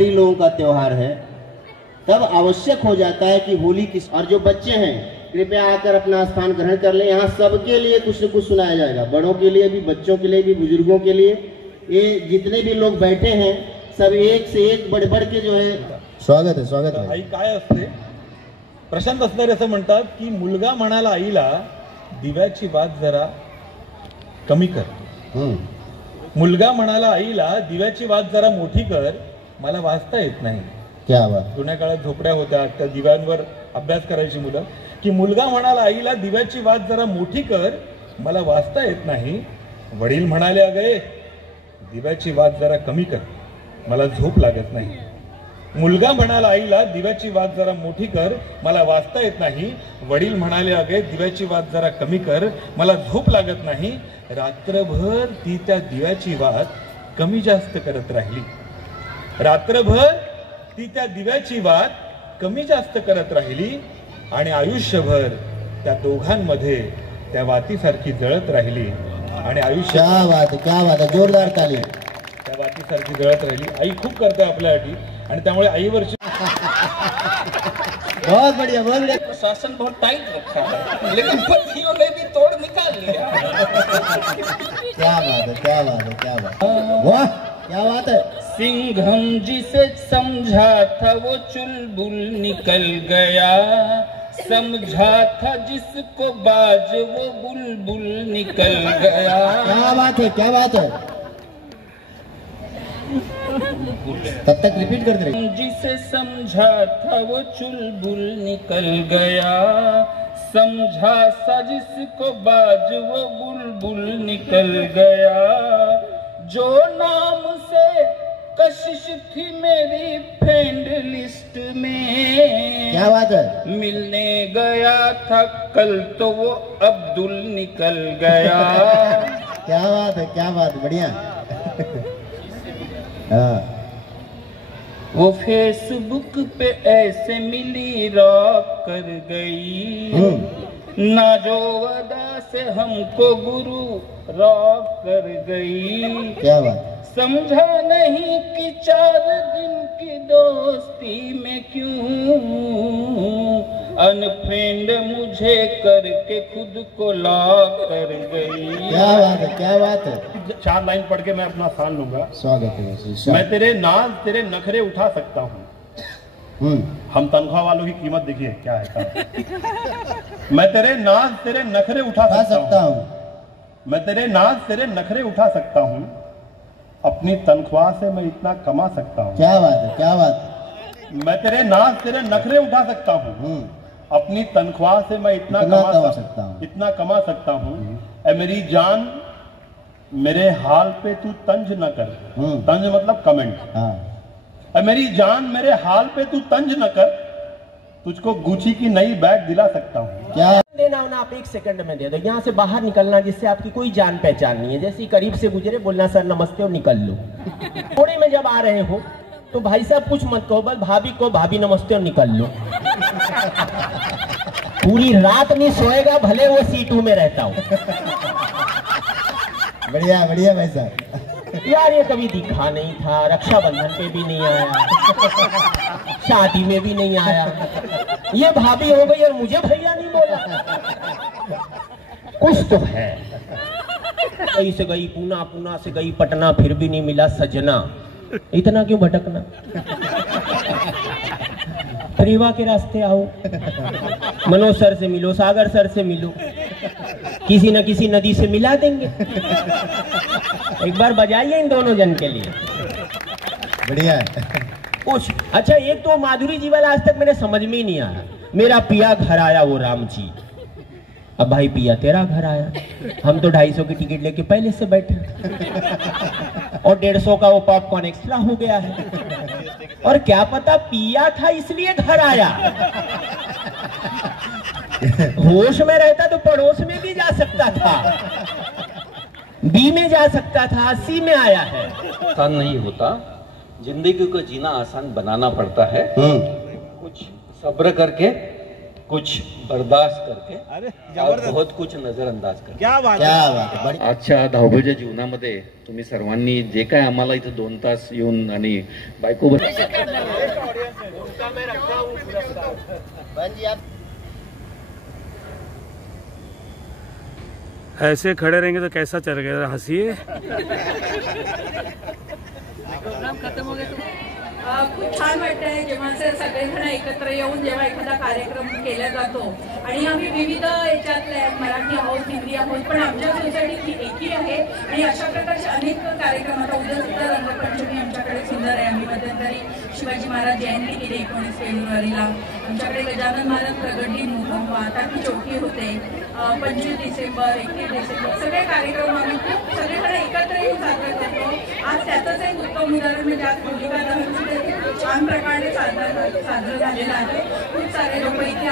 बड़ी लोगों का त्योहार है, तब आवश्यक हो जाता है कि होली किस, और जो बच्चे हैं कृपया आकर अपना स्थान ग्रहण कर ले। यहाँ सबके लिए कुछ न कुछ सुनाया जाएगा, बड़ों के लिए भी, बच्चों के लिए भी, बुजुर्गों के लिए। ये जितने भी लोग बैठे हैं सब एक से एक बढ़ बढ़ के जो है स्वागत है, स्वागत है। आई काय असते, प्रशांत असणारे असं म्हणतात की मुलगा म्हणाला आईला दिव्याची वात जरा कमी कर. मुलगा म्हणाला आईला दिव्याची वात जरा मोठी कर, मला वाचता येत नाही. क्या बात. जुन्या काळात झोपड्या होत्या, त्या दिव्यांवर अभ्यास करायची मुलं. की मुलगा म्हणाला आईला दिव्याची वात जरा मोठी कर, मला वाचता येत नाही. वडील म्हणाले अगे दिव्याची वात जरा कमी कर, मला झोप लागत नाही. मुलगा म्हणाला आईला दिव्याची वात जरा मोठी कर, मला वाचता येत नाही. वडील म्हणाले अगे दिव्याची वात जरा कमी कर, मला झोप लागत नाही. रात्रभर ती त्या दिव्याची वात कमी जास्त करत राहिली. रात्रभर ती त्या दिव्याची वात कमी जास्त करत राहिली आणि आयुष्यभर त्या दोघांमध्ये त्या वातीसारखी जळत राहिली. आणि आयुष्य क्या बात, क्या बात, जोरदार ताली. त्या वातीसारखी जळत राहिली. आई खूप करते आपल्यासाठी आणि त्यामुळे आईवरची बहुत बढ़िया, बहुत बढ़िया. प्रशासन बहुत टाइट रखा है, लेकिन पतियों ने भी तोड़ निकाल लिया. क्या बात है, क्या बात है, क्या बात. वाह, क्या बात है. सिंघम जिसे समझा था वो चुलबुल निकल गया, समझा था जिसको बाज वो बुलबुल निकल गया. क्या बात है, क्या बात है. तब तक रिपीट करते रहे. जिसे समझा था वो चुलबुल निकल गया, समझा सा जिसको बाज वो बुलबुल निकल गया. जो नाम से कशिश थी मेरी फ्रेंड लिस्ट में, क्या बात है. मिलने गया था कल तो वो अब्दुल निकल गया. क्या बात है, क्या बात, बढ़िया. हाँ. वो फेसबुक पे ऐसे मिली रॉक कर गई, ना जो वदा से हमको गुरु रॉक कर गई. क्या बात. समझा नहीं कि 4 दिन की दोस्ती में क्यों अनफ्रेंड मुझे करके खुद को लॉक कर गई. क्या बात है, क्या बात है. 4 लाइन पढ़ के मैं अपना स्थान लूंगा. स्वागत है. मैं तेरे नाज तेरे नखरे उठा सकता हूँ. हम तनख्वाह वालों की कीमत देखिए क्या है. मैं तेरे नाज तेरे नखरे उठा सकता हूँ. मैं तेरे नाज तेरे नखरे उठा सकता हूँ, अपनी तनख्वाह से मैं इतना कमा सकता हूँ. क्या बात है, क्या बात. मैं तेरे नाज तेरे नखरे उठा सकता हूँ, अपनी तनख्वाह से मैं इतना कमा सकता हूँ, इतना कमा सकता हूँ. ऐ मेरी जान मेरे हाल पे तू तंज न कर. तंज मतलब कमेंट. ऐ मेरी जान मेरे हाल पे तू तंज न कर, तुझको गुची की नई बैग दिला सकता हूँ. क्या देना होना आप 1 सेकंड में दे दो. यहाँ से बाहर निकलना जिससे आपकी कोई जान पहचान नहीं है, जैसे करीब से गुजरे बोलना सर नमस्ते और निकल लो. थोड़े में जब आ रहे हो तो भाई साहब कुछ मत कहो, बस भाभी को भाभी नमस्ते और निकल लो. पूरी रात नहीं सोएगा भले वो C2 में रहता हो. बढ़िया, बढ़िया भाई साहब. यार ये कभी दिखा नहीं था, रक्षाबंधन पे भी नहीं आया, शादी में भी नहीं आया. ये भाभी हो गई और मुझे भैया नहीं बोला. कुछ तो है. कहीं से गई पूना, पूना से गई पटना, फिर भी नहीं मिला सजना. इतना क्यों भटकना. रीवा के रास्ते आओ, मनोज सर से मिलो, सागर सर से मिलो, किसी न किसी नदी से मिला देंगे. एक बार बजाइए इन दोनों जन के लिए. बढ़िया. कुछ अच्छा. एक तो माधुरी जी वाला आज तक मेरे समझ में ही नहीं आया. मेरा पिया घर आया वो राम जी. अब भाई पिया तेरा घर आया, हम तो 250 की टिकट लेके पहले से बैठे और 150 का वो पॉपकॉर्न एक्स्ट्रा हो गया है. और क्या पता पिया था इसलिए घर आया. होश में रहता तो पड़ोस में भी जा सकता था, बी में जा सकता था, सी में आया है. आसान नहीं होता, जिंदगी को जीना आसान बनाना पड़ता है. कुछ सब्र करके कुछ बर्दाश्त करके और बहुत कुछ नजरअंदाज करके. क्या बात है. आजच्या धावपळीच्या जीवनामध्ये तुम्ही सर्वांनी जे काय आम्हाला इथं 2 तास येऊन आणि बायको ऐसे खड़े रहेंगे तो कैसा चलेगा. हंसिए. प्रोग्राम खत्म हो गया. खूप छान वाटतंय जेव्हा असे सगळेजण एकत्र येऊन जेव्हा एखादा कार्यक्रम केला जातो आणि आम्ही विविध याच्यातले मराठी आहोत, हिंदी आहोत, पण आमच्या सोसायटीची एकी आहे आणि अशा प्रकारचे अनेक कार्यक्रम. आता उद्या सुद्धा रंगपंचमी आमच्याकडे सुंदर आहे. आम्ही मध्यंतरी शिवाजी महाराज जयंती केली 19 फेब्रुवारीला. आमच्याकडे गजानन महाराज प्रगटी मोहम आता की चौकी होते. 25 डिसेंबर, 21 डिसेंबर सगळे कार्यक्रम आम्ही खूप सगळेजण एकत्र येऊन साजरे करतो. आज त्याचंच एक उत्तम उदाहरण म्हणजे आज होलिका दहन छान प्रकारे साजरं झालेलं आहे. खूप सारे लोक इथे